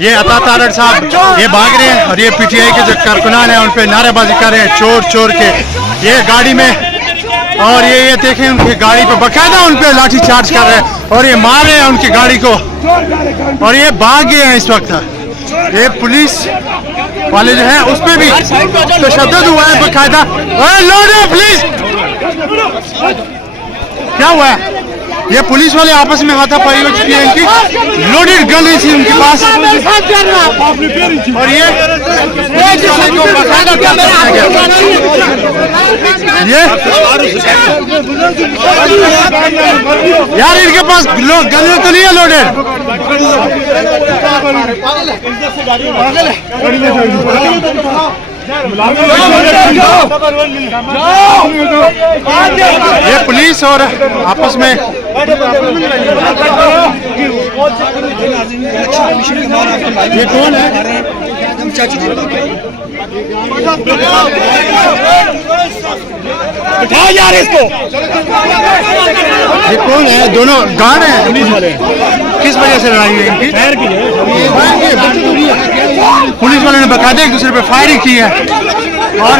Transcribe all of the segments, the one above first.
ये अता तारड़ साहब ये भाग रहे हैं और ये पीटीआई के जो कारकुनान हैं उन पे नारेबाजी कर रहे हैं चोर चोर के। ये गाड़ी में और ये देखें उनकी गाड़ी पे बकायदा उन पे लाठी चार्ज कर रहे हैं और ये मार रहे हैं उनकी गाड़ी को और ये भाग गए हैं इस वक्त। ये पुलिस वाले जो हैं उस पे भी तशद्दुद हुआ है बकायदा। प्लीज क्या हुआ है? ये पुलिस वाले आपस में हाथापाई हो चुकी है इनकी। लोडेड गन थी उनके पास और ये पुलिस वाले को बकायदा ये यार इनके पास गन तो नहीं है लोडेड। ये पुलिस और आपस में ये कौन है? उठाओ यार इसको। ये कौन है? दोनों गार्ड हैं पुलिस वाले। किस वजह से लड़ाई है इनकी? पुलिस वाले ने बकायदा एक दूसरे पे फायरिंग की है और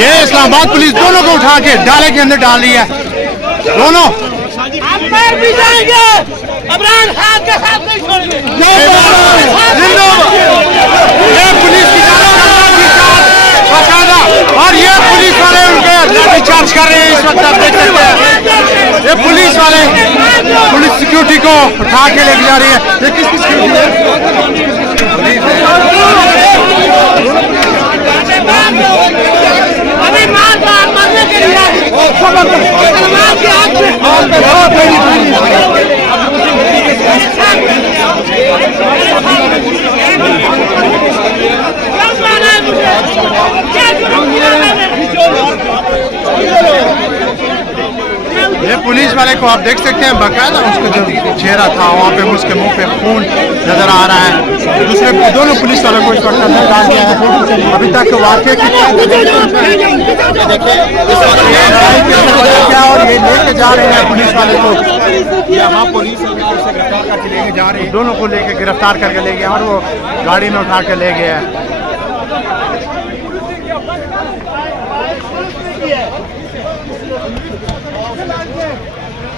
ये इस्लामाबाद पुलिस दोनों को उठा के डाले के अंदर डाल रही है। दोनों भी जाएंगे, इमरान खान के साथ नहीं छोड़ेंगे। ये पुलिस की बकायदा और ये पुलिस वाले उनके लाठी चार्ज कर रहे हैं इस वक्त आप देख सकते हैं। ये पुलिस वाले पुलिस सिक्योरिटी को उठा के लेके जा रही है। ये किसकी सिक्योरिटी है? अभी मारने के लिए ये पुलिस वाले को आप देख सकते हैं बकायदा उसका जो चेहरा था वहाँ पे उसके मुंह पे खून नजर आ रहा है। दूसरे दोनों पुलिस वालों को इस वक्त अंदर डाल दिया है। अभी तक वाकई की क्या और ये लेके जा रहे हैं पुलिस वाले को यहाँ पुलिस गिरफ्तार करके लेके जा रहे हैं। दोनों को लेके गिरफ्तार करके ले गए और वो गाड़ी में उठा के ले गए हैं।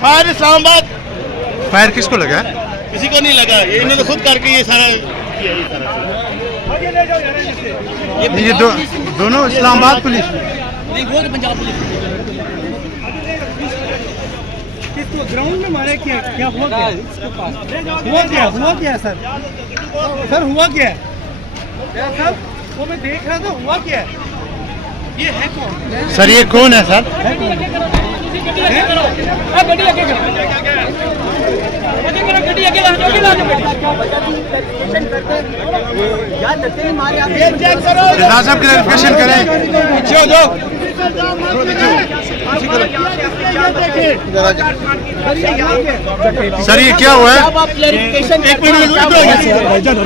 फायर इस्लामाबाद। फायर किसको लगा है? किसी को नहीं लगा, ये इन्होंने खुद करके ये सारा किया। ये दोनों इस्लामाबाद पुलिस नहीं, वो तो पंजाब पुलिस। किसको ग्राउंड में मारे? क्या हुआ? हुआ क्या सर हुआ क्या है? वो मैं देख रहा था, हुआ क्या है? ये है कौन सर? ये कौन है सर? साहब क्लैरिफिकेशन करें। सर ये क्या हुआ है? एक मिनट